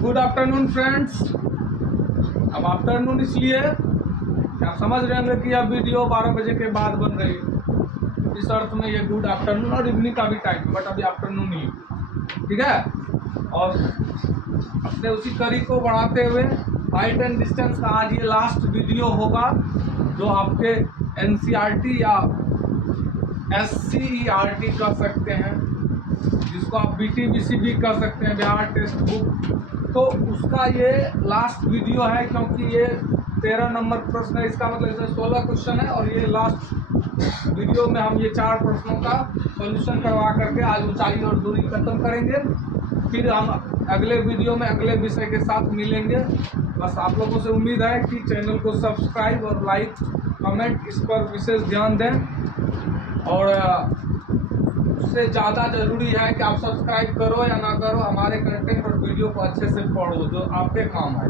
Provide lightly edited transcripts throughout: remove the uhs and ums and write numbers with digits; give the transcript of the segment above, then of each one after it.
Good afternoon friends. अब afternoon इसलिए कि आप समझ रहे होंगे कि यह वीडियो 12 बजे के बाद बन रही है। इस अर्थ में ये गुड आफ्टरनून और इवनिंग का भी टाइम है, बट अभी आफ्टरनून ही, ठीक है। और अपने उसी कड़ी को बढ़ाते हुए हाइट एंड डिस्टेंस का आज ये लास्ट वीडियो होगा, जो आपके एनसीईआरटी या एससीईआरटी कह सकते हैं, जिसको आप बीटीबीसी भी कह सकते हैं, बिहार टेक्स्ट बुक। तो उसका ये लास्ट वीडियो है, क्योंकि ये 13 नंबर प्रश्न है। इसका मतलब इसमें 16 क्वेश्चन है और ये लास्ट वीडियो में हम ये 4 प्रश्नों का सॉल्यूशन करवा करके आज ऊंचाई और दूरी खत्म करेंगे। फिर हम अगले वीडियो में अगले विषय के साथ मिलेंगे। बस आप लोगों से उम्मीद है कि चैनल को सब्सक्राइब और लाइक कमेंट इस पर विशेष ध्यान दें, और उससे ज़्यादा ज़रूरी है कि आप सब्सक्राइब करो या ना करो, हमारे कंटेंट और वीडियो को अच्छे से पढ़ो जो आपके काम है।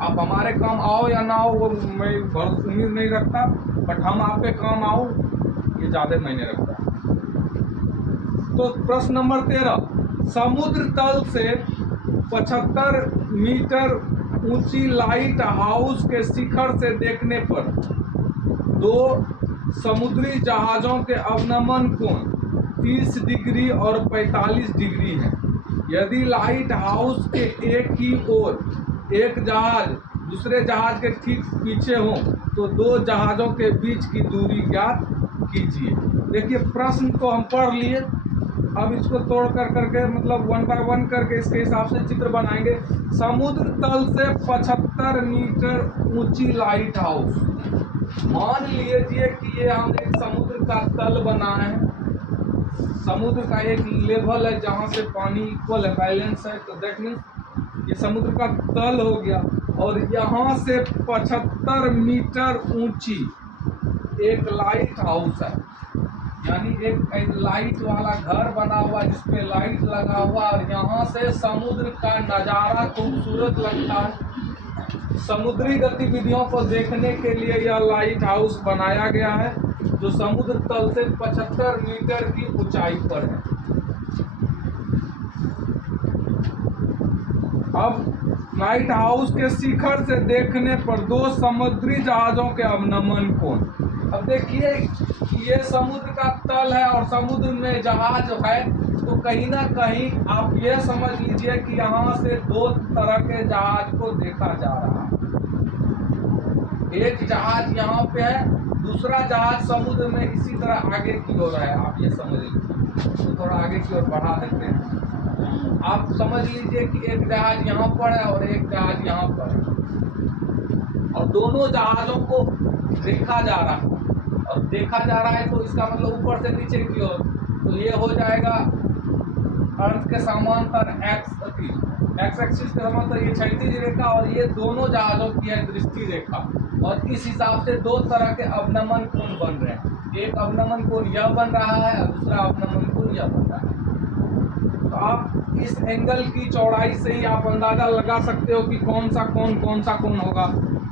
आप हमारे काम आओ या ना आओ वो मैं बहुत उम्मीद नहीं रखता, बट हम आपके काम आओ ये ज़्यादा मायने रखता है। तो प्रश्न नंबर 13, समुद्र तल से 75 मीटर ऊंची लाइट हाउस के शिखर से देखने पर 2 समुद्री जहाज़ों के अवनमन कोण 30 डिग्री और 45 डिग्री है। यदि लाइट हाउस के एक ही ओर एक जहाज दूसरे जहाज के ठीक पीछे हो तो 2 जहाज़ों के बीच की दूरी ज्ञात कीजिए। देखिए प्रश्न को हम पढ़ लिए, अब इसको तोड़ करके मतलब 1 बाय 1 करके इसके हिसाब से चित्र बनाएंगे। समुद्र तल से 75 मीटर ऊंची लाइट हाउस। मान लीजिए कि ये हम एक समुद्र का तल बनाए हैं, समुद्र का एक लेवल है जहाँ से पानी इक्वल है, बैलेंस है, तो दैट मीन्स ये समुद्र का तल हो गया। और यहाँ से 75 मीटर ऊंची एक लाइट हाउस है, यानी एक लाइट वाला घर बना हुआ जिसपे लाइट लगा हुआ, और यहाँ से समुद्र का नज़ारा खूबसूरत लगता है। समुद्री गतिविधियों को देखने के लिए यह लाइट हाउस बनाया गया है, जो समुद्र तल से 75 मीटर की ऊंचाई पर है। अब लाइट हाउस के शिखर से देखने पर 2 समुद्री जहाज़ों के अवनमन कोण। अब देखिए ये समुद्र का तल है और समुद्र में जहाज है, तो कहीं ना कहीं आप ये समझ लीजिए कि यहाँ से 2 तरह के जहाज को देखा जा रहा है। एक जहाज यहाँ पे है, दूसरा जहाज समुद्र में इसी तरह आगे की ओर है। आप ये समझ लीजिए, तो थोड़ा आगे की ओर बढ़ा देते हैं। आप समझ लीजिए कि एक जहाज यहाँ पर है और एक जहाज यहाँ पर है, और दोनों जहाज़ों को देखा जा रहा है। और देखा जा रहा है तो इसका मतलब ऊपर से नीचे की ओर, तो ये हो जाएगा अर्थ के समांतर एक्स एक्सिस के समांतर ये क्षैतिज रेखा, और ये दोनों जहाज़ों की है दृष्टि रेखा। और इस हिसाब से 2 तरह के अवनमन कोण बन रहे हैं। एक अवनमन कोण यह बन रहा है और दूसरा अवनमन कोण यह बन रहा है। तो आप इस एंगल की चौड़ाई से ही आप अंदाजा लगा सकते हो कि कौन सा कोण होगा।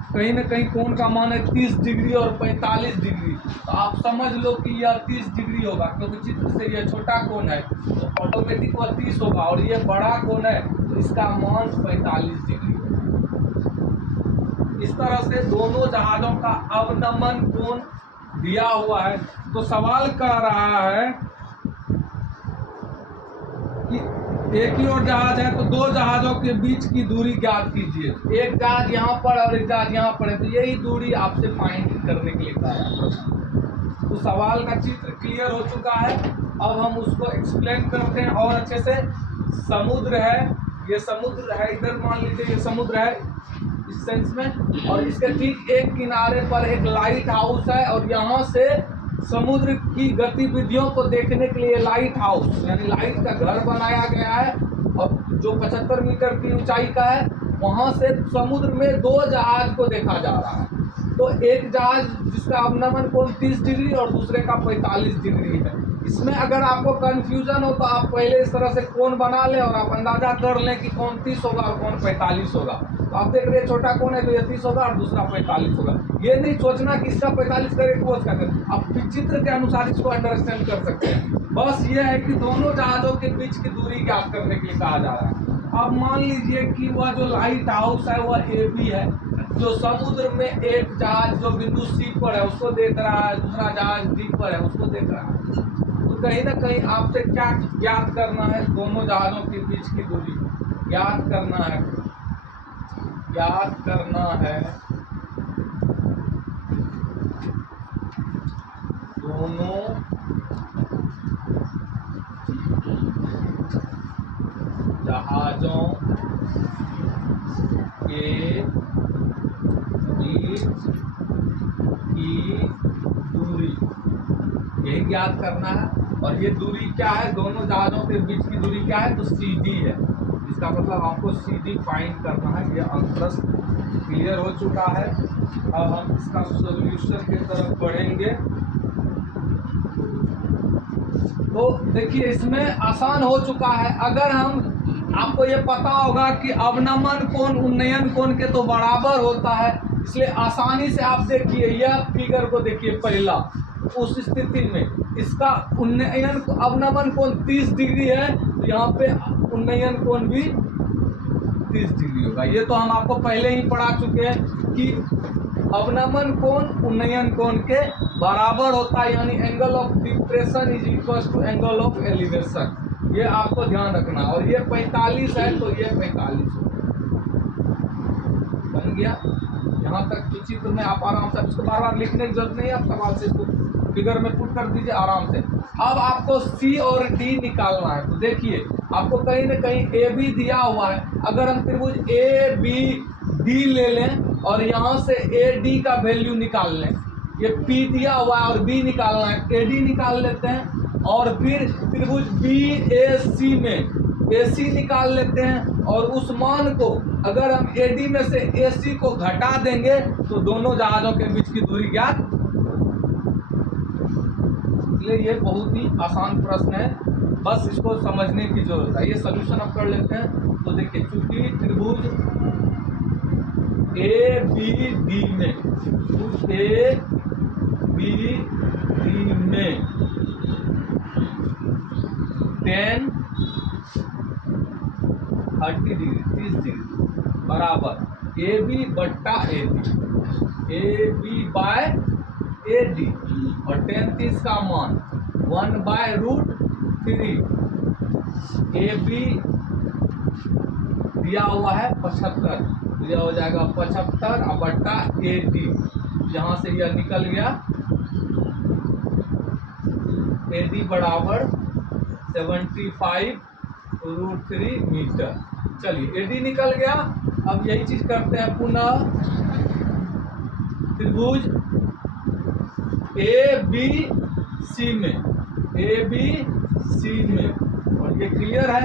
कहीं ना कहीं कोण का मान है 30 डिग्री और 45 डिग्री, तो आप समझ लो कि यह 30 डिग्री होगा, क्योंकि चित्र से यह छोटा कोण है तो ऑटोमेटिक वह 30 होगा, और ये बड़ा कोण है तो इसका मान 45 डिग्री होगा। इस तरह से दोनों जहाज़ों का अवनमन कोण दिया हुआ है। तो सवाल कह रहा है कि एक ही और जहाज है तो 2 जहाज़ों के बीच की दूरी ज्ञात कीजिए। एक जहाज यहाँ पर और एक जहाज यहाँ पर है, तो यही दूरी आपसे फाइंड करने के लिए कहा है। तो सवाल का चित्र क्लियर हो चुका है, अब हम उसको एक्सप्लेन करते हैं और अच्छे से। समुद्र है, ये समुद्र है, इधर मान लीजिए ये समुद्र है इस सेंस में, और इसके ठीक एक किनारे पर एक लाइट हाउस है, और यहाँ से समुद्र की गतिविधियों को देखने के लिए लाइट हाउस यानी लाइट का घर बनाया गया है, और जो 75 मीटर की ऊंचाई का है, वहां से समुद्र में 2 जहाज को देखा जा रहा है। तो एक जहाज जिसका अवनमन कोण 30 डिग्री और दूसरे का 45 डिग्री है। इसमें अगर आपको कंफ्यूजन हो तो आप पहले इस तरह से कोण बना लें और आप अंदाजा कर लें कि कौन 30 होगा और कौन 45 होगा। तो आप देख रहे हैं छोटा कोण है तो ये 30 होगा और दूसरा 45 होगा। ये नहीं सोचना कि इसका 45 करें कोस का करें, आप चित्र के अनुसार इसको अंडरस्टैंड कर सकते हैं। बस ये है कि दोनों जहाजों के बीच की दूरी ज्ञात करने के लिए कहा जा रहा है। अब मान लीजिए कि वह जो लाइट हाउस है वह AB है, जो समुद्र में एक जहाज जो बिंदु C पर है उसको देख रहा है, दूसरा जहाज D पर है उसको देख रहा है। तो कहीं ना कहीं आपसे क्या ज्ञात करना है, दोनों जहाजों के बीच की दूरी ज्ञात करना है, ज्ञात करना है दोनों जहाजों के बीच की दूरी, यही ज्ञात करना है। और ये दूरी क्या है, दोनों जहाजों के बीच की दूरी क्या है, तो CD है। इसका मतलब आपको CD फाइंड करना है। ये प्रश्न क्लियर हो चुका है। अब हम इसका सॉल्यूशन की तरफ बढ़ेंगे। तो देखिए इसमें आसान हो चुका है। अगर हम, आपको ये पता होगा कि अवनमन कोण उन्नयन कोण के तो बराबर होता है, इसलिए आसानी से आप देखिए यह फिगर को देखिए पहला, उस स्थिति में इसका उन्नयन अवनमन कोण 30 डिग्री है तो यहाँ पे उन्नयन कोण भी 30 डिग्री होगा। ये तो हम आपको पहले ही पढ़ा चुके हैं कि अवनमन कोण उन्नयन कोण के बराबर होता है, यानी angle of depression is equal to angle of elevation. ये आपको ध्यान रखना। और ये 45 है तो ये 45 बन गया। यहाँ तक चित्र में आप आराम से, इसको बार बार लिखने की जरूरत नहीं है, आप सवाल से इसको फिगर में पुट कर दीजिए आराम से। अब आपको C और D निकालना है। तो देखिए आपको कहीं ना कहीं AB दिया हुआ है। अगर हम त्रिभुज ABD ले लें और यहाँ से AD का वैल्यू निकाल लें, ये P दिया हुआ है और B निकालना है, AD निकाल लेते हैं। और फिर त्रिभुज BAC में AC निकाल लेते हैं और उस मान को अगर हम AD में से AC को घटा देंगे तो दोनों जहाजों के बीच की दूरी ज्ञात। इसलिए ये बहुत ही आसान प्रश्न है, बस इसको समझने की जरूरत है। ये सॉल्यूशन अब कर लेते हैं। तो देखिए चूंकि त्रिभुज ABD में, ABD में tan 30 डिग्री 30 डिग्री बराबर AB बट्टा AD, AB बाय AD, और tan 30 का मान 1/√3। AB दिया हुआ है 75, तो यह हो जाएगा 75 और बट्टा AD, यहाँ से यह निकल गया AD बराबर 75√3 मीटर। चलिए AD निकल गया। अब यही चीज करते हैं पुनः त्रिभुज ABC में, और ये क्लियर है।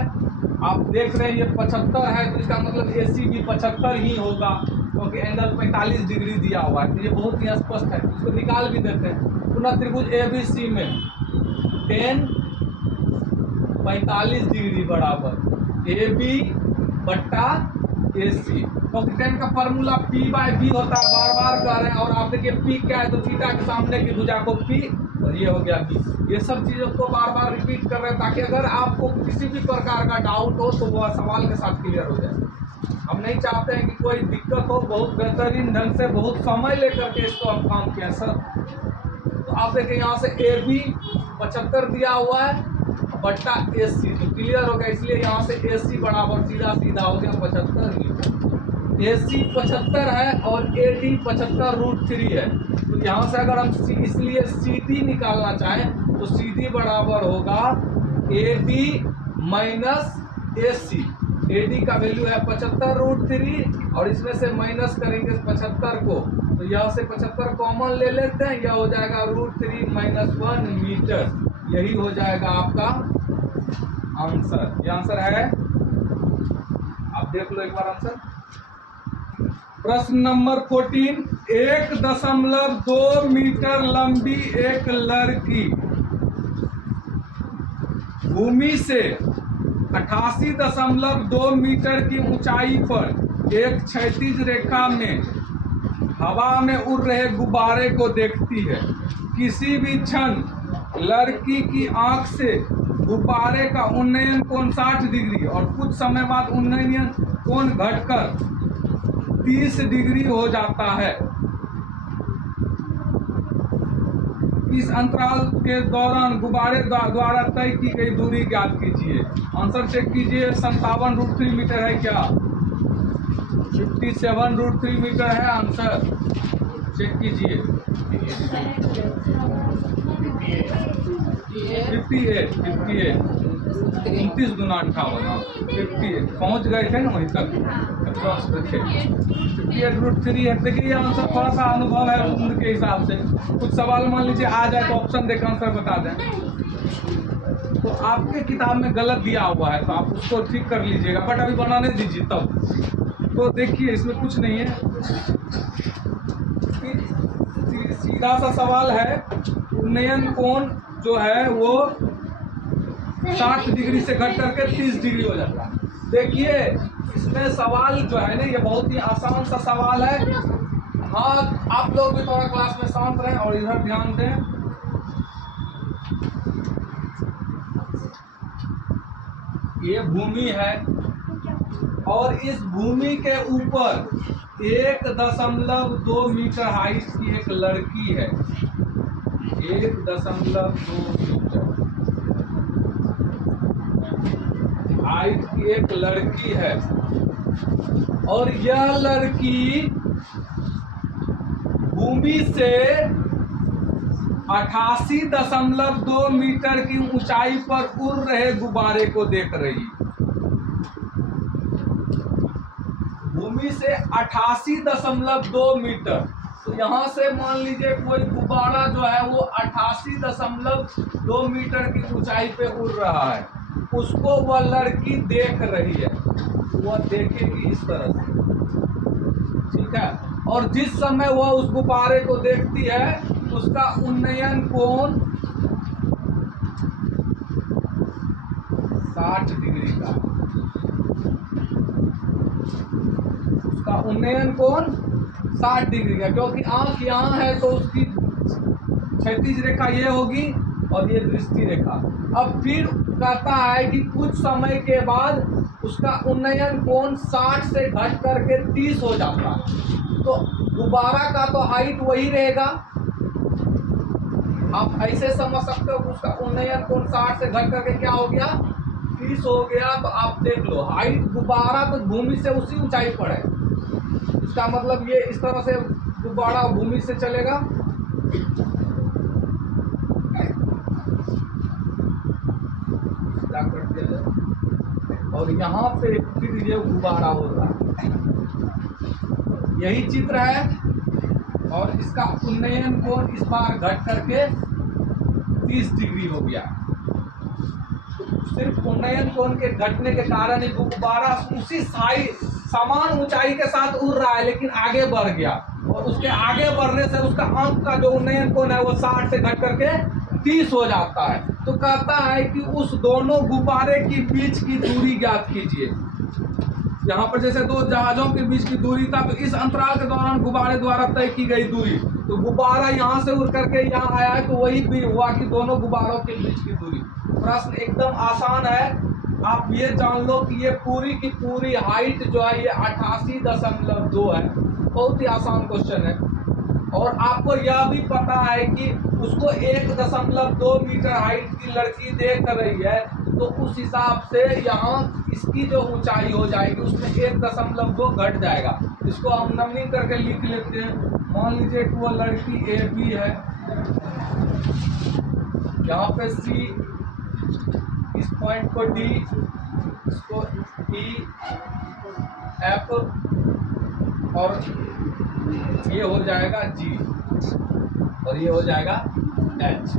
आप देख रहे हैं ये 75 है तो इसका मतलब AC भी 75 ही होगा, क्योंकि एंगल 45 डिग्री दिया हुआ है। तो ये बहुत ही स्पष्ट है, इसको निकाल भी देते हैं। पुनः त्रिभुज ABC में tan 45 डिग्री बराबर AB बट्टा AC, क्योंकि tan का फॉर्मूला P/B होता है, बार बार कह रहे हैं। और आप देखिए P क्या है, तो थीटा के सामने की भुजा को P, और ये हो गया B। ये सब चीजों को बार बार रिपीट कर रहे हैं ताकि अगर आपको किसी भी प्रकार का डाउट हो तो वह सवाल के साथ क्लियर हो जाए। हम नहीं चाहते हैं कि कोई दिक्कत हो, बहुत बेहतरीन ढंग से बहुत समय लेकर के इसको हम काम किया सर। तो आप देखिए यहाँ से AB 75 दिया हुआ है बट्टा AC, तो क्लियर हो गया। इसलिए यहाँ से AC बराबर सीधा सीधा हो गया 75 मीटर। AC 75 है और AD 75√3 है। तो यहाँ से अगर हम इसलिए CD निकालना चाहें तो CD बराबर होगा AD माइनस AC। AD का वैल्यू है 75√3 और इसमें से माइनस करेंगे 75 को, तो यहाँ से 75 कॉमन ले लेते हैं, यह हो जाएगा √3 - 1 मीटर। यही हो जाएगा आपका आंसर। ये आंसर है, आप देख लो एक बार आंसर। प्रश्न नंबर 14, 1.2 मीटर लंबी एक लड़की भूमि से 88.2 मीटर की ऊंचाई पर एक क्षैतिज रेखा में हवा में उड़ रहे गुब्बारे को देखती है। किसी भी क्षण लड़की की आंख से गुब्बारे का उन्नयन कोण 60 डिग्री और कुछ समय बाद उन्नयन कोण घटकर 30 डिग्री हो जाता है। इस अंतराल के दौरान गुब्बारे द्वारा तय की गई दूरी ज्ञात कीजिए। आंसर चेक कीजिए, 57√3 मीटर है क्या? 57√3 मीटर है आंसर। चेक कीजिए। 58 29 दूना 58 58 पहुंच गए थे ना वहीं तक। 58√3 है। देखिए ये आंसर थोड़ा सा अनुभव है उम्र के हिसाब से। कुछ सवाल मान लीजिए आ जाए तो ऑप्शन देकर आंसर बता दें। तो आपके किताब में गलत दिया हुआ है तो आप उसको ठीक कर लीजिएगा, बट अभी बनाने दीजिए तब। तो देखिए इसमें कुछ नहीं है, सीधा सा सवाल है। उन्नयन कोण जो है वो 60 डिग्री से घट करके 30 डिग्री हो जाता है। देखिए इसमें सवाल जो है ना ये बहुत ही आसान सा सवाल है। हाँ आप लोग भी थोड़ा क्लास में शांत रहें और इधर ध्यान दें। ये भूमि है और इस भूमि के ऊपर 1.2 मीटर हाइट की एक लड़की है। 1.2 मीटर हाइट की एक लड़की है और यह लड़की भूमि से 88.2 मीटर की ऊंचाई पर उड़ रहे गुब्बारे को देख रही। भूमि से 88.2 मीटर, तो यहाँ से मान लीजिए कोई गुब्बारा जो है वो 88.2 मीटर की ऊंचाई पे उड़ रहा है, उसको वह लड़की देख रही है। वह देखेगी इस तरह से, ठीक है। और जिस समय वह उस गुब्बारे को देखती है उसका उन्नयन कोण 60 डिग्री का, उसका उन्नयन कोण 60 डिग्री का, क्योंकि आंख यहाँ है तो उसकी क्षैतिज रेखा ये होगी और ये दृष्टि रेखा। अब फिर कहता है कि कुछ समय के बाद उसका उन्नयन कोण 60 से घट करके 30 हो जाता है। तो गुब्बारा का तो हाइट वही रहेगा, आप ऐसे समझ सकते हो कि उसका उन्नयन कोण 60 से घट करके क्या हो गया, 30 हो गया। तो आप देख लो हाइट गुब्बारा तो भूमि से उसी ऊंचाई पर है, इसका मतलब ये इस तरह से गुब्बारा भूमि से चलेगा, और यहाँ पे फिर ये गुब्बारा हो रहा है। यही चित्र है और इसका उन्नयन कोण इस बार घट करके 30 डिग्री हो गया। सिर्फ उन्नयन कोण के घटने के कारण ही गुब्बारा उसी समान ऊंचाई के साथ उड़ रहा है, लेकिन आगे बढ़ गया और उसके आगे बढ़ने से उसका आंख का जो उन्नयन कोण है वो 60 से घट करके 30 हो जाता है। तो कहता है कि उस दोनों गुब्बारे के बीच की दूरी ज्ञात कीजिए। यहाँ पर जैसे दो जहाजों के बीच की दूरी था, तो इस अंतराल के दौरान गुब्बारे द्वारा तय की गई दूरी, तो गुब्बारा यहाँ से उड़ करके यहाँ आया है, तो वही भी हुआ कि दोनों गुब्बारों के बीच की दूरी। प्रश्न एकदम आसान है, आप ये जान लो कि ये पूरी की पूरी हाइट जो है ये 88.2 है। बहुत ही आसान क्वेश्चन है। और आपको यह भी पता है कि उसको 1.2 मीटर हाइट की लड़की देख रही है, तो उस हिसाब से यहाँ इसकी जो ऊंचाई हो जाएगी उसमें 1.2 घट जाएगा। इसको हम नमनीय करके लिख लेते हैं। मान लीजिए कि वह लड़की ए बी है, यहाँ पे सी, इस पॉइंट को डी, इसको ई, एफ और ये हो जाएगा जी और ये हो जाएगा एच।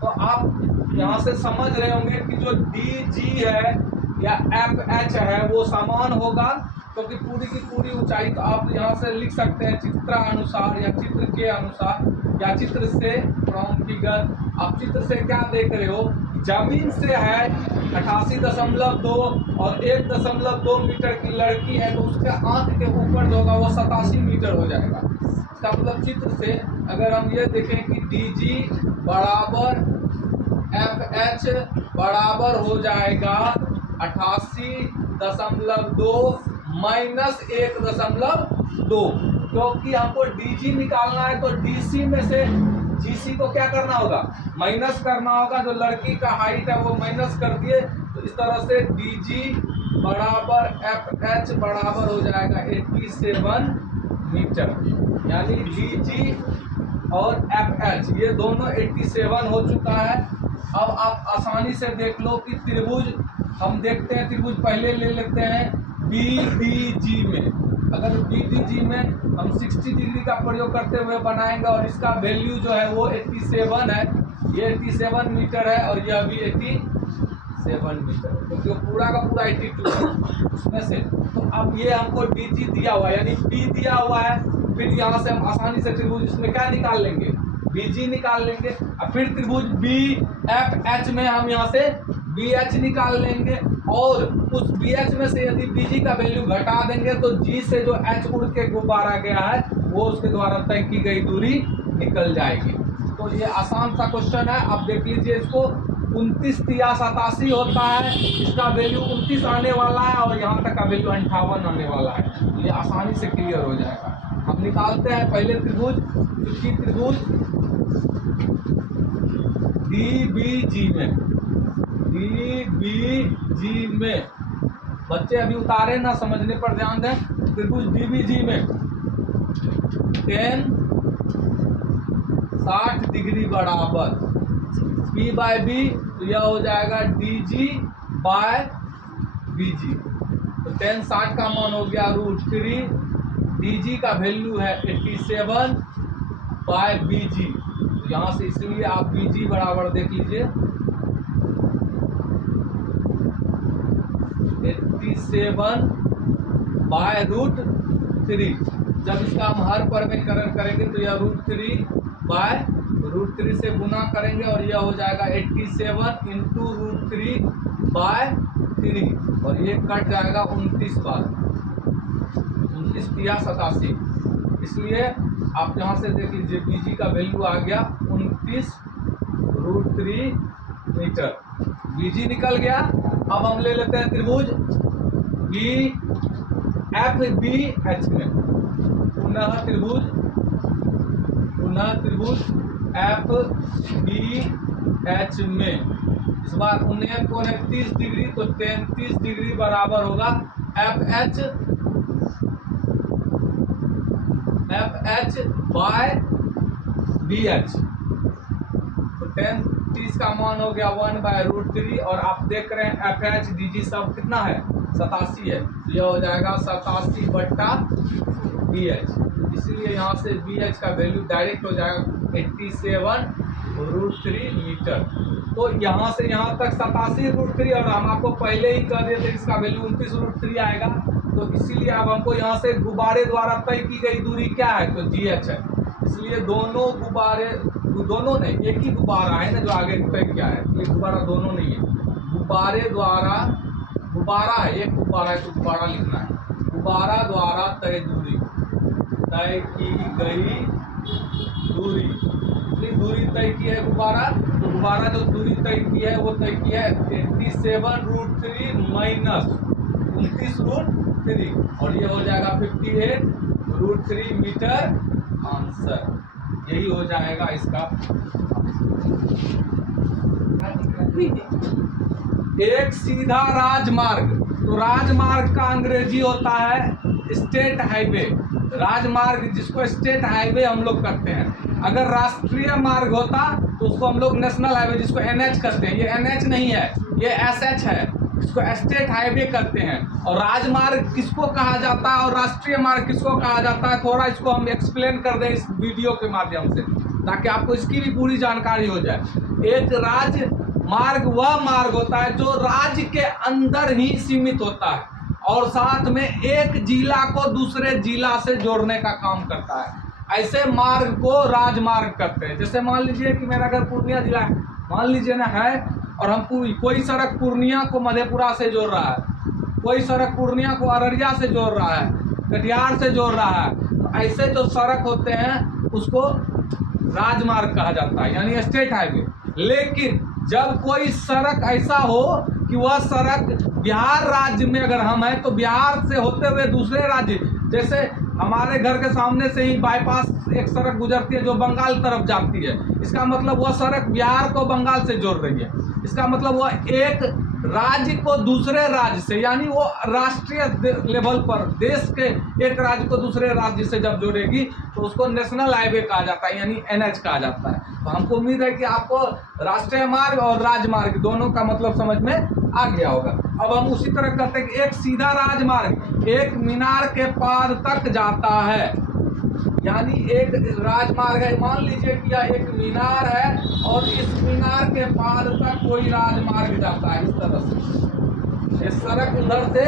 तो आप यहाँ से समझ रहे होंगे कि जो डी जी है या एफ एच है वो समान होगा, क्योंकि पूरी की पूरी ऊंचाई। तो आप यहाँ से लिख सकते हैं चित्रानुसार या चित्र के अनुसार या चित्र से फ्रॉम फिगर आप चित्र से क्या देख रहे हो, जमीन से है 88.2 और 1.2 मीटर की लड़की है, तो उसके आंख के ऊपर जो होगा वो 87 मीटर हो जाएगा। इसका मतलब चित्र से अगर हम ये देखें कि DG बराबर FH बराबर हो जाएगा 88.2 माइनस 1.2, क्योंकि हमको DG निकालना है तो DC में से GC को क्या करना होगा, माइनस करना होगा। जो लड़की का हाइट है वो माइनस कर दिए, तो इस तरह से DG बराबर FH बराबर हो जाएगा 87 मीटर, यानी DG और FH ये दोनों 87 हो चुका है। अब आप आसानी से देख लो कि त्रिभुज हम देखते हैं, त्रिभुज पहले ले लेते हैं BDG में। अगर BDG में हम 60 डिग्री का प्रयोग करते हुए बनाएंगे और इसका वैल्यू जो है वो 87 है, ये 87 मीटर है और यह भी 87 मीटर है, क्योंकि वो पूरा का पूरा 82 है उसमें से। तो अब ये हमको DG दिया हुआ है, यानी P दिया हुआ है, फिर यहाँ से हम आसानी से त्रिभुज इसमें क्या निकाल लेंगे, BG निकाल लेंगे। अब फिर त्रिभुज BFH में हम यहाँ से BH निकाल लेंगे और उस BH में से यदि BG का वैल्यू घटा देंगे तो G से जो H उड़ के गुब्बारा गया है वो उसके द्वारा तय की गई दूरी निकल जाएगी। तो ये आसान सा क्वेश्चन है, आप देख लीजिए इसको। 29 तिया 87 होता है, इसका वैल्यू 29 आने वाला है और यहाँ तक का वैल्यू 58 आने वाला है। ये आसानी से क्लियर हो जाएगा। हम निकालते हैं पहले त्रिभुज, क्योंकि त्रिभुज DBG में बच्चे अभी उतारे ना, समझने पर ध्यान दें। त्रिभुज DBG में 10 60 डिग्री बराबर P बाय B, तो यह हो जाएगा DG बाय BG। तो 10 60 का मान हो गया √3, DG का वैल्यू है 87 बाय BG। तो यहाँ से इसलिए आप BG बराबर देख लीजिए 87 बाय √3। जब इसका हम हर परमेकरण करेंगे तो यह √3 बाय √3 से गुना करेंगे और यह हो जाएगा 87 इंटू √3 बाय 3 और ये कट जाएगा 29 बार, 29 तिया 87। इसलिए आप यहाँ से देख लीजिए BG का वैल्यू आ गया 29√3 मीटर, BG निकल गया। अब हम ले लेते हैं त्रिभुज BFBH में, पुनः त्रिभुज FBH में। इस बार उन्हें कोण है 30 डिग्री, तो 33 डिग्री बराबर होगा FH बाय BH। तो 30 का मान हो गया 1 बाय √3 और आप देख रहे हैं FH DG सब कितना है 87 है, तो यह हो जाएगा 87 बट्टा BH। इसलिए यहाँ से BH का वैल्यू डायरेक्ट हो जाएगा 87√3 मीटर। तो यहाँ से यहाँ तक 87√3 और हम आपको पहले ही कह दिए थे इसका वैल्यू 29√3 आएगा। तो इसीलिए अब हमको यहाँ से गुब्बारे द्वारा तय की गई दूरी क्या है, तो GH है। इसलिए दोनों गुब्बारे, दोनों नहीं, एक ही गुब्बारा है ना जो आगे तय किया है, ये गुब्बारा दोनों नहीं है। गुब्बारे द्वारा, गुब्बारा है, एक गुब्बारा है तो गुब्बारा लिखना है। गुब्बारा द्वारा तय दूरी, तय की गई दूरी, कितनी दूरी तय की है गुब्बारा, तो गुब्बारा जो दूरी तय की है वो तय की है 87√3 माइनस 29√3 और ये हो जाएगा 58√3 मीटर आंसर। यही हो जाएगा इसका। एक सीधा राजमार्ग, तो राजमार्ग का अंग्रेजी होता है स्टेट हाईवे। राजमार्ग जिसको स्टेट हाईवे हम लोग करते हैं। अगर राष्ट्रीय मार्ग होता तो उसको हम लोग नेशनल हाईवे जिसको NH करते हैं, ये NH नहीं है, ये SH है, इसको स्टेट हाईवे करते हैं। और राजमार्ग किसको कहा जाता है और राष्ट्रीय मार्ग किसको कहा जाता है, थोड़ा इसको हम एक्सप्लेन कर दें इस वीडियो के माध्यम से, ताकि आपको इसकी भी पूरी जानकारी हो जाए। एक राजमार्ग वह मार्ग होता है जो राज्य के अंदर ही सीमित होता है और साथ में एक जिला को दूसरे जिला से जोड़ने का काम करता है। ऐसे मार्ग को राजमार्ग कहते हैं। जैसे मान लीजिए कि मेरा घर पूर्णिया जिला है, मान लीजिए ना है, और हम कोई सड़क पूर्णिया को मधेपुरा से जोड़ रहा है, कोई सड़क पूर्णिया को अररिया से जोड़ रहा है, कटिहार से जोड़ रहा है, तो ऐसे जो सड़क होते हैं उसको राजमार्ग कहा जाता है, यानी स्टेट हाईवे। लेकिन जब कोई सड़क ऐसा हो कि वह सड़क बिहार राज्य में अगर हम हैं तो बिहार से होते हुए दूसरे राज्य, जैसे हमारे घर के सामने से ही बाईपास एक सड़क गुजरती है जो बंगाल तरफ जाती है, इसका मतलब वह सड़क बिहार को बंगाल से जोड़ रही है। इसका मतलब वह एक राज्य को दूसरे राज्य से, यानी वो राष्ट्रीय लेवल पर देश के एक राज्य को दूसरे राज्य से जब जोड़ेगी तो उसको नेशनल हाईवे कहा जाता है, यानी NH कहा जाता है। तो हमको उम्मीद है कि आपको राष्ट्रीय मार्ग और राजमार्ग दोनों का मतलब समझ में आ गया होगा। अब हम उसी तरह करते हैं कि एक सीधा राजमार्ग एक मीनार के पार तक जाता है, यानी एक राजमार्ग है, मान लीजिए कि यह एक मीनार है और इस मीनार के पार तक कोई राजमार्ग जाता है। इस तरह से ये सड़क उधर से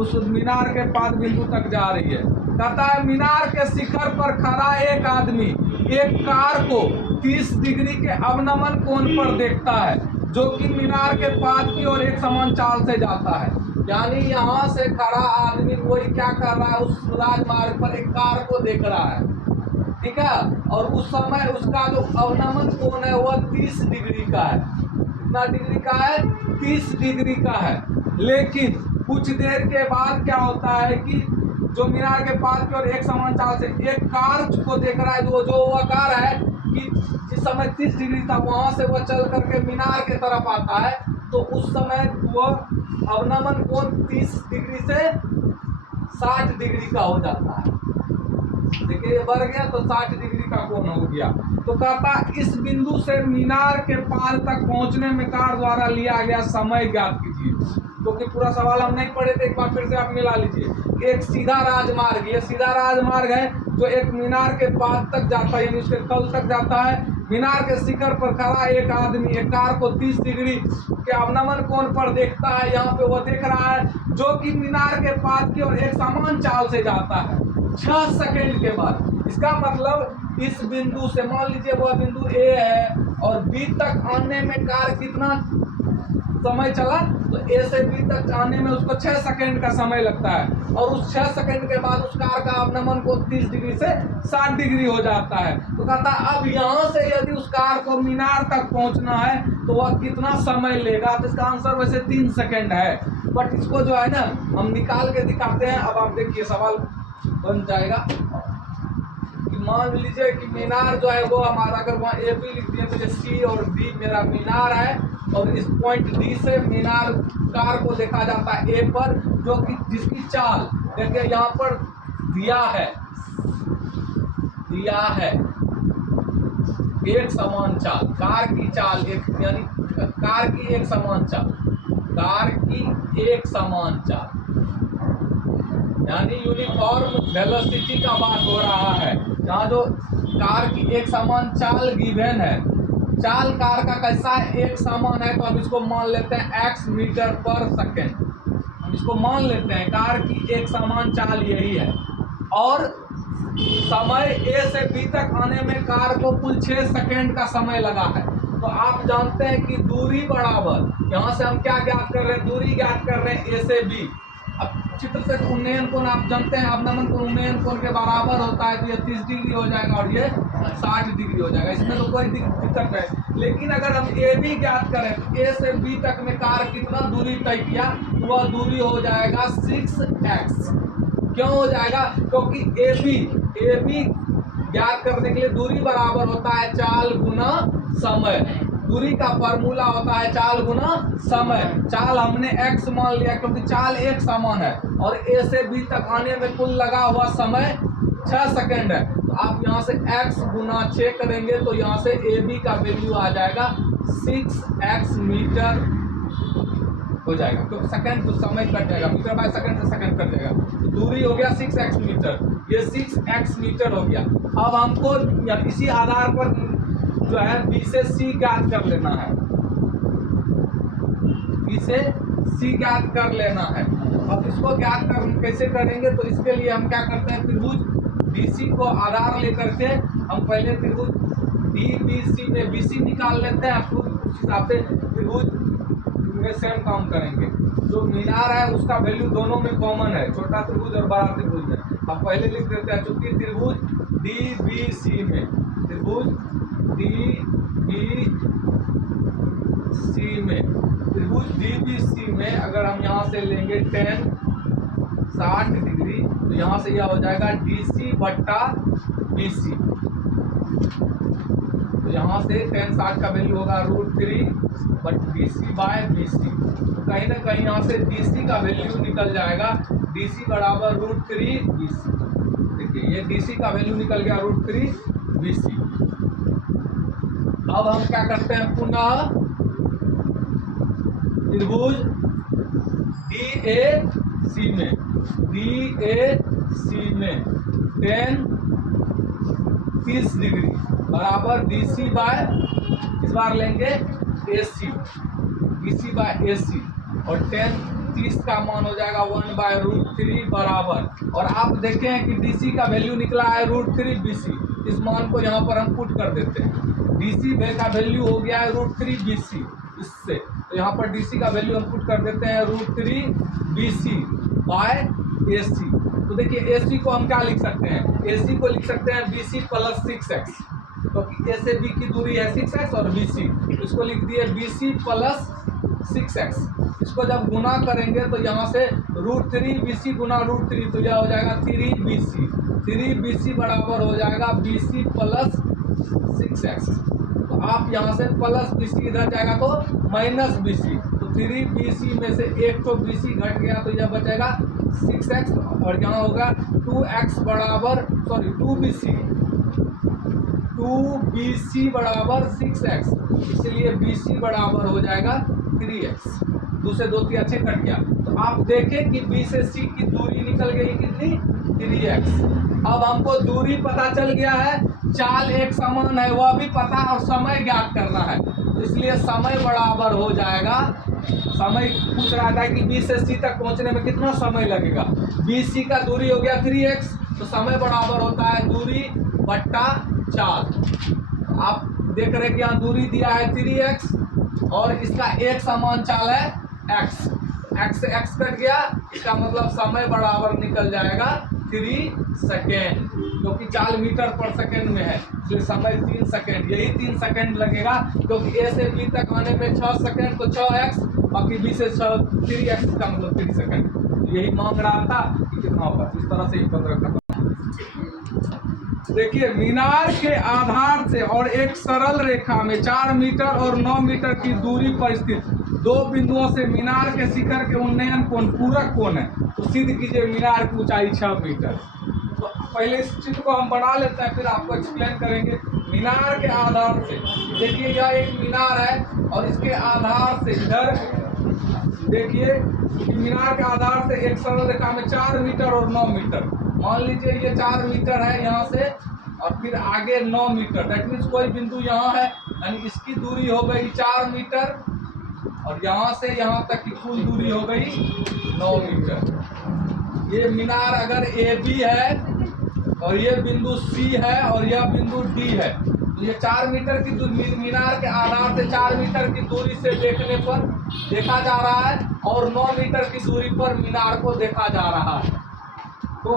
उस मीनार के पाद बिंदु तक जा रही है। कहता है मीनार के शिखर पर खड़ा एक आदमी एक कार को 30 डिग्री के अवनमन कोण पर देखता है, जो कि मीनार के पाद की ओर एक समान चाल से जाता है। यानी यहाँ से खड़ा आदमी कोई क्या कर रहा है, उस राजमार्ग पर एक कार को देख रहा है, ठीक है, और उस समय उसका जो अवनमन कोण है वह 30 डिग्री का है। कितना डिग्री का है? 30 डिग्री का है। लेकिन कुछ देर के बाद क्या होता है कि जो मीनार के पास की ओर एक समान चाल से एक कार को देख रहा है, जो वह कार है कि जिस समय 30 डिग्री था वहां से वह चल करके मीनार के तरफ आता है, तो उस समय वह अवनमन कोण 30 डिग्री से 60 डिग्री का हो जाता है। देखिए ये बढ़ गया तो 60 डिग्री का कोण हो गया। तो कहता इस बिंदु से मीनार के पार तक पहुंचने में कार द्वारा लिया गया समय ज्ञात कीजिए। क्योंकि पूरा सवाल हम नहीं पढ़े थे, एक बार फिर से आप मिला लीजिए। एक सीधा राजमार्ग, ये सीधा राजमार्ग है जो एक मीनार के पार तक जाता है, यानी उसके तल तक जाता है। मीनार के शिखर पर खड़ा एक आदमी एक कार को 30 डिग्री के अवनमन कोण पर देखता है, यहाँ पे वो देख रहा है, जो कि मीनार के पास की ओर एक समान चाल से जाता है 6 सेकंड के बाद। इसका मतलब इस बिंदु से मान लीजिए वह बिंदु A है और B तक आने में कार कितना समय चला, तो A से B तक आने में उसको 6 सेकंड का समय लगता है, और उस 6 सेकंड के बाद उस कार का अवनमन कोण 30 डिग्री से 60 डिग्री हो जाता है। तो कहता है अब यहाँ से यदि उस कार को मीनार तक पहुंचना है तो वह कितना समय लेगा। तो इसका आंसर वैसे 3 सेकंड है, बट इसको जो है ना हम निकाल के दिखाते हैं। अब आप देखिए सवाल बन जाएगा कि मान लीजिए कि मीनार जो है वो हमारा, अगर वहाँ AB लिख दिए तो ये C और D मेरा मीनार है, और इस पॉइंट D से मीनार कार को देखा जाता है A पर, जो कि जिसकी चाल देखिए यहाँ पर दिया है एक समान चाल, कार की चाल एक, यानी कार की एक समान चाल, कार की एक समान चाल, यानी यूनिफॉर्म वेलोसिटी का बात हो रहा है। यहाँ जो कार की एक समान चाल गिवन है, चाल कार का कैसा है, एक समान है, तो अब इसको मान लेते हैं x मीटर पर सेकेंड। हम इसको मान लेते हैं कार की एक समान चाल यही है, और समय A से B तक आने में कार को कुल 6 सेकेंड का समय लगा है। तो आप जानते हैं कि दूरी बराबर, यहाँ से हम क्या ज्ञात कर रहे हैं, दूरी ज्ञात कर रहे हैं A से B। अब चित्र से उन्नयन कोण आप जानते हैं, अवनमन कोण उन्नयन कोण के बराबर होता है, तो ये 30 डिग्री हो जाएगा और ये 60 डिग्री हो जाएगा, इसमें तो कोई दिक्कत नहीं। लेकिन अगर हम AB ज्ञात करें तो A से B तक में कार कितना दूरी तय किया, तो वह दूरी हो जाएगा 6x। क्यों हो जाएगा? क्योंकि AB ज्ञात करने के लिए दूरी बराबर होता है चाल गुना समय। दूरी का फॉर्मूला होता है चाल गुना समय। चाल हमने x मान लिया क्योंकि चाल एक समान है, और A से B तक आने में कुल लगा हुआ समय 6 सेकंड है। तो आप यहाँ से x गुना 6 करेंगे तो यहाँ से AB का वैल्यू आ जाएगा 6x मीटर हो जाएगा, क्योंकि सेकंड तो समय कट जाएगा, मीटर बाय सेकंड से सेकंड कट जाएगा। तो दूरी हो गया 6x मीटर, ये 6x मीटर हो गया। अब हमको इसी आधार पर जो है B से C ज्ञात कर लेना है, B से C ज्ञात कर लेना है। अब इसको ज्ञात कर कैसे करेंगे, तो इसके लिए हम क्या करते हैं, त्रिभुज DC को आधार लेकर के हम पहले त्रिभुज DBC में BC निकाल लेते हैं, फिर उस हिसाब से त्रिभुज में सेम काम करेंगे। जो मीनार है उसका वैल्यू दोनों में कॉमन है, छोटा त्रिभुज और बड़ा त्रिभुज में। अब पहले लिख देते हैं, चूंकि त्रिभुज DBC में त्रिभुज DBC में अगर हम यहाँ से लेंगे tan 60 डिग्री, तो यहाँ से यह हो जाएगा DC बट्टा BC। तो यहाँ से tan 60 का वैल्यू होगा √3 बट BC बाय BC। तो कहीं ना कहीं यहाँ से DC का वैल्यू निकल जाएगा, DC बराबर √3 BC। देखिए ये DC का वैल्यू निकल गया √3 BC। अब हम क्या करते हैं, पुनः त्रिभुज DAC में tan 30 डिग्री बराबर DC बाय, इस बार लेंगे AC, DC बाय AC, और tan 30 का मान हो जाएगा 1/√3 बराबर। और आप देखें कि DC का वैल्यू निकला है √3 BC, इस मान को यहाँ पर हम पुट कर देते हैं। DC का वैल्यू हो गया है √3 BC इससे, तो यहाँ पर DC का वैल्यू हम पुट कर देते हैं √3 BC बाय AC। तो देखिए AC को हम क्या लिख सकते हैं, AC को लिख सकते हैं BC प्लस 6x, तो A से B की दूरी है 6x और BC, इसको लिख दिए BC प्लस 6x। इसको जब गुना करेंगे तो यहाँ से √3 BC गुना √3, तो यह हो जाएगा 3BC। 3BC बराबर हो जाएगा BC प्लस 6x। तो आप यहाँ से प्लस BC इधर जाएगा तो माइनस BC, तो 3BC में से एक तो BC घट गया, तो यह बचेगा 6x, और यहाँ होगा 2x बराबर 2BC बराबर 6x, इसलिए BC बराबर हो जाएगा 3x। दूसरे दो तीन अच्छे कट गया। तो आप देखें कि B से C की दूरी निकल गई कितनी, 3x। अब हमको दूरी पता चल गया है, चाल एक समान है वह भी पता, और समय ज्ञात करना है, तो इसलिए समय बराबर हो जाएगा, समय पूछ रहा था कि B से C तक पहुंचने में कितना समय लगेगा। BC का दूरी हो गया 3x, तो समय बराबर होता है दूरी बट्टा चाल। आप देख रहे हैं कि यहाँ दूरी दिया है 3x और इसका एक समान चाल है x से x कट गया, इसका मतलब समय बराबर निकल जाएगा 3 सेकेंड, क्योंकि चाल मीटर पर सेकेंड में है, इसलिए समय 3 सेकेंड, यही 3 सेकेंड लगेगा, क्योंकि A से B तक आने में 6 सेकेंड, तो 6x, बाकी B से 3x का मतलब 3 सेकेंड। यही मांग रहा था कि कितना होगा, इस तरह से ही 15 खत्म। देखिए मीनार के आधार से और एक सरल रेखा में 4 मीटर और 9 मीटर की दूरी पर स्थित दो बिंदुओं से मीनार के शिखर के उन्नयन कोण पूरक कोण है, तो सिद्ध कीजिए मीनार की ऊंचाई 6 मीटर। तो पहले इस चित्र को हम बना लेते हैं, फिर आपको एक्सप्लेन करेंगे। मीनार के आधार से, देखिए यह एक मीनार है और इसके आधार से इधर देखिए मीनार के आधार से एक सरल रेखा में 4 मीटर और 9 मीटर, मान लीजिए ये 4 मीटर है यहाँ से, और फिर आगे 9 मीटर, दैट मीन्स कोई बिंदु यहाँ है, यानी इसकी दूरी हो गई 4 मीटर, और यहाँ से यहाँ तक की कुल दूरी हो गई 9 मीटर। ये मीनार अगर AB है और ये बिंदु C है और यह बिंदु D है, तो ये 4 मीटर की दूरी, मीनार के आधार से 4 मीटर की दूरी से देखने पर देखा जा रहा है, और 9 मीटर की दूरी पर मीनार को देखा जा रहा है। तो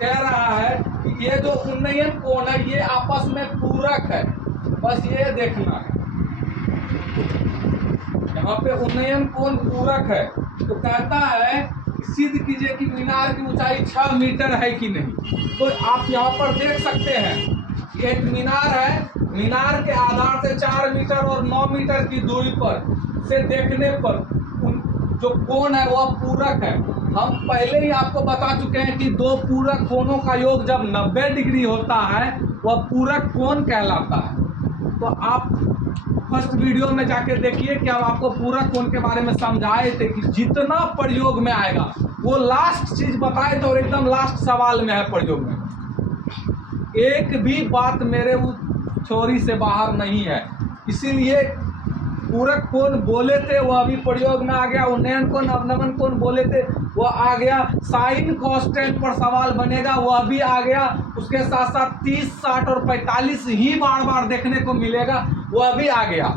कह रहा है कि ये जो उन्नयन कोण है ये आपस में पूरक है, बस ये देखना है, यहाँ पे उन्नयन कोण पूरक है। तो कहता है सिद्ध कीजिए कि मीनार की ऊंचाई 6 मीटर है कि नहीं। तो आप यहाँ पर देख सकते हैं एक मीनार है, मीनार के आधार से 4 मीटर और 9 मीटर की दूरी पर से देखने पर जो कोण है वह पूरक है। हम पहले ही आपको बता चुके हैं कि दो पूरक कोणों का योग जब 90 डिग्री होता है वह पूरक कोण कहलाता है। तो आप फर्स्ट वीडियो में जाके देखिए कि हम आपको पूरक कोण के बारे में समझाए थे कि जितना प्रयोग में आएगा वो लास्ट चीज बताए थे, और एकदम लास्ट सवाल में है प्रयोग में, एक भी बात मेरे थ्योरी से बाहर नहीं है। इसीलिए पूरक कोण बोले थे वो अभी प्रयोग में आ गया, उन्नयन कोण अवनमन कोण बोले थे वो आ गया, साइन कांस्टेंट पर सवाल बनेगा वो अभी आ गया, उसके साथ साथ 30, 60 और 45 ही बार बार देखने को मिलेगा वो अभी आ गया।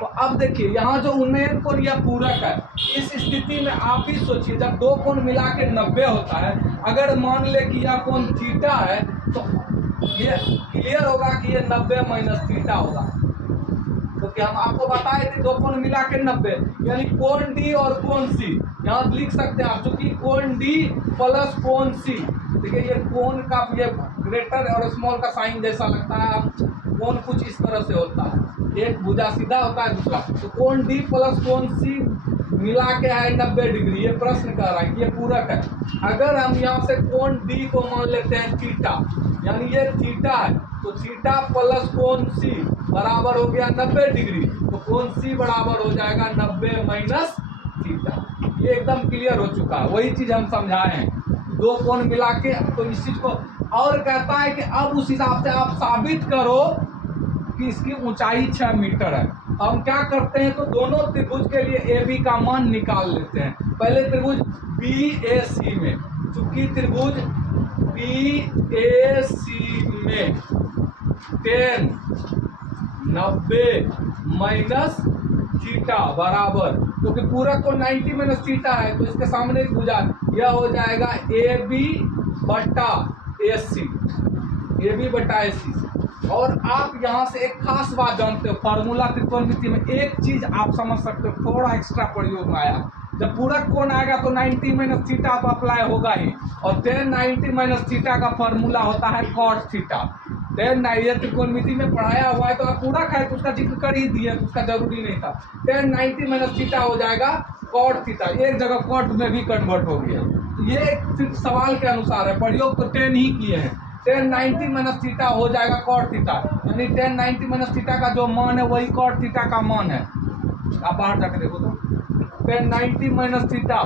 तो अब देखिए यहाँ जो उन्नयन कोण या पूरक है, इस स्थिति में आप ही सोचिए जब दो कोण मिला के 90 होता है, अगर मान ले कि यह कोण थीटा है तो ये क्लियर होगा कि ये 90 माइनस थीटा होगा। तो क्या हम आपको बताए थे दो कोण मिला के 90, यानी कोण डी और कोण सी यहाँ लिख सकते हैं आप, चूंकि कोण डी प्लस कोण सी, देखिए ये कोण का ये ग्रेटर और स्मॉल का साइन जैसा लगता है, अब कोण कुछ इस तरह से होता है, एक भुजा सीधा होता है दूसरा, तो कोण डी प्लस कोण सी मिला के है 90 डिग्री। ये प्रश्न कह रहा है कि ये पूरक है। अगर हम यहाँ से कोण डी को मान लेते हैं थीटा, यानी ये थीटा है, तो थीटा प्लस कोण सी बराबर हो गया 90 डिग्री, तो कोण सी बराबर हो जाएगा 90 माइनस थीटा। ये एकदम क्लियर हो चुका है, वही चीज हम समझाए हैं, दो कोण मिला के। तो इस चीज को और कहता है कि अब उस हिसाब से आप साबित करो कि इसकी ऊंचाई 6 मीटर है। हम क्या करते हैं, तो दोनों त्रिभुज के लिए ए बी का मान निकाल लेते हैं। पहले त्रिभुज बी ए सी में, चूंकि त्रिभुज बी ए सी में 10 90 माइनस थीटा बराबर, क्योंकि पूरक को 90 माइनस थीटा है तो इसके सामने एक भुजा, यह हो जाएगा ए बी बटा ए सी, ए बी बटा ए सी। और आप यहाँ से एक खास बात जानते हो, फार्मूला त्रिकोणमिति में एक चीज आप समझ सकते हो, थोड़ा एक्स्ट्रा प्रयोग में आया, जब पूरक कोण आएगा तो 90 माइनस थीटा तो अप्लाई होगा ही, और 1090 माइनस थीटा का फार्मूला होता है कॉट थीटा। 1090 त्रिकोणमिति में पढ़ाया हुआ है, तो आप पूरक है तो उसका जिक्र कर ही दिए, तो उसका जरूरी नहीं था। 1090 माइनस थीटा हो जाएगा कॉट थीटा, एक जगह कॉट में भी कन्वर्ट हो गया। ये सिर्फ सवाल के अनुसार है, प्रयोग तो 10 ही किए हैं। 1090 माइनस थीटा हो जाएगा कॉट थीटा, यानी 1090 माइनस थीटा का जो मान है वही कॉट थीटा का मान है। आप बाहर जाकर देखो तो 1090 माइनस थीटा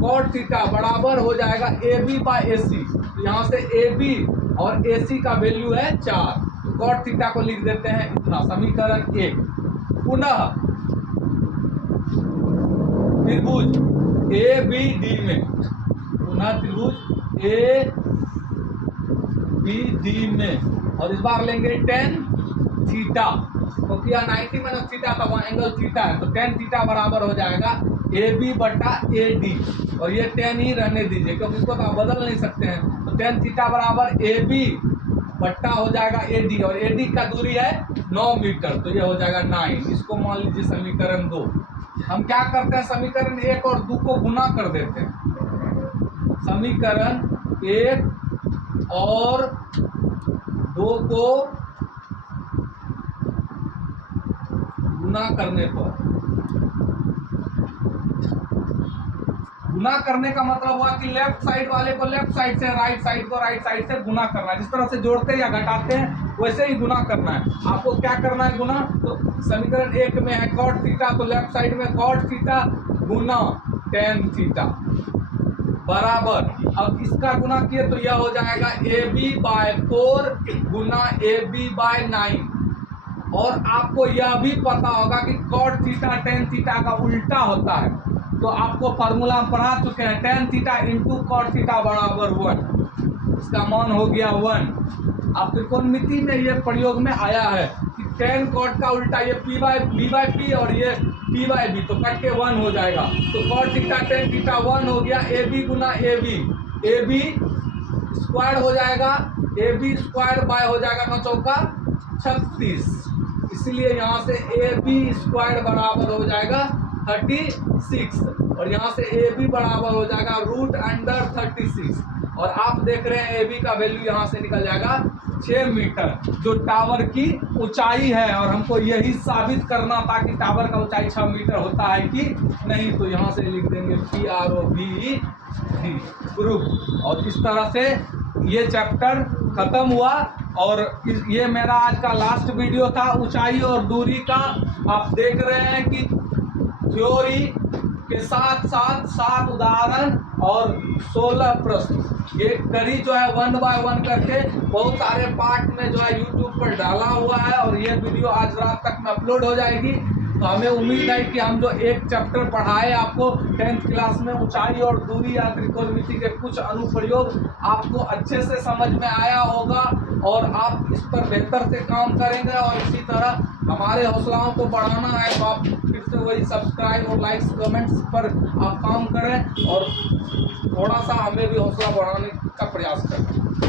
कॉट थीटा बराबर हो जाएगा ए बी बाई ए सी। तो यहाँ से ए बी और ए सी का वैल्यू है 4, तो कॉट थीटा को लिख देते हैं इतना, समीकरण 1। पुनः त्रिभुज ए बी डी में, पुनः त्रिभुज ए बी डी में, और इस बार लेंगे 10 थीटा, तो क्या 90 माइनस थीटा था, वहाँ एंगल थीटा है, तो 10 थीटा बराबर हो जाएगा ए बी बटा ए डी, और ये 10 ही रहने दीजिए क्योंकि इसको तो आप बदल नहीं सकते हैं। तो 10 थीटा बराबर ए बी बट्टा हो जाएगा ए डी, और ए डी का दूरी है 9 मीटर, तो ये हो जाएगा 9। इसको मान लीजिए समीकरण 2। हम क्या करते हैं, समीकरण 1 और 2 को गुना कर देते हैं। समीकरण 1 और 2 को गुना करने पर, गुना करने का मतलब हुआ कि लेफ्ट साइड वाले को लेफ्ट साइड से, राइट साइड को राइट साइड से गुना करना है। जिस तरह से जोड़ते या घटाते हैं वैसे ही गुना करना है। आपको क्या करना है गुना, तो समीकरण 1 में है कॉट थीटा, तो लेफ्ट साइड में कॉट थीटा गुना 10 थीटा बराबर, अब इसका गुना किए तो यह हो जाएगा ए बी बाय 4 गुना ए बी बाय 9। और आपको यह भी पता होगा कि कॉट थीटा 10 थीटा का उल्टा होता है, तो आपको फार्मूला हम पढ़ा चुके हैं, 10 थीटा इंटू कॉट थीटा बराबर 1, इसका मान हो गया 1। आप त्रिकोणमिति में ये प्रयोग में आया है कि 10 कॉट का उल्टा ये बी बाय पी और ये पी बाय बी, तो कट के 1 हो जाएगा, तो कॉट थीटा 10 थीटा 1 हो गया, ए बी गुना ए बी स्क्वायर हो जाएगा, ए बी स्क्वायर बाय हो जाएगा 9 चौका 36, इसलिए यहाँ से ए बी स्क्वायर बराबर हो जाएगा 36, और यहाँ से ए बी बराबर हो जाएगा रूट अंडर 36, और आप देख रहे हैं ए बी का वैल्यू यहाँ से निकल जाएगा 6 मीटर, जो टावर की ऊंचाई है। और हमको यही साबित करना था कि टावर का ऊंचाई 6 मीटर होता है कि नहीं, तो यहाँ से लिख देंगे PROV प्रूफ। और इस तरह से ये चैप्टर खत्म हुआ, और ये मेरा आज का लास्ट वीडियो था ऊंचाई और दूरी का। आप देख रहे हैं कि थ्योरी के साथ साथ 7 उदाहरण और 16 प्रश्न एक कड़ी जो है 1 बाय 1 करके बहुत सारे पार्ट में जो है यूट्यूब पर डाला हुआ है, और ये वीडियो आज रात तक में अपलोड हो जाएगी। तो हमें उम्मीद है कि हम जो एक चैप्टर पढ़ाए आपको 10th क्लास में, ऊंचाई और दूरी या त्रिकोणमिति के कुछ अनुप्रयोग, आपको अच्छे से समझ में आया होगा और आप इस पर बेहतर से काम करेंगे। और इसी तरह हमारे हौसलाओं को बढ़ाना है तो आप फिर से वही सब्सक्राइब और लाइक्स कमेंट्स पर आप काम करें और थोड़ा सा हमें भी हौसला बढ़ाने का प्रयास करें।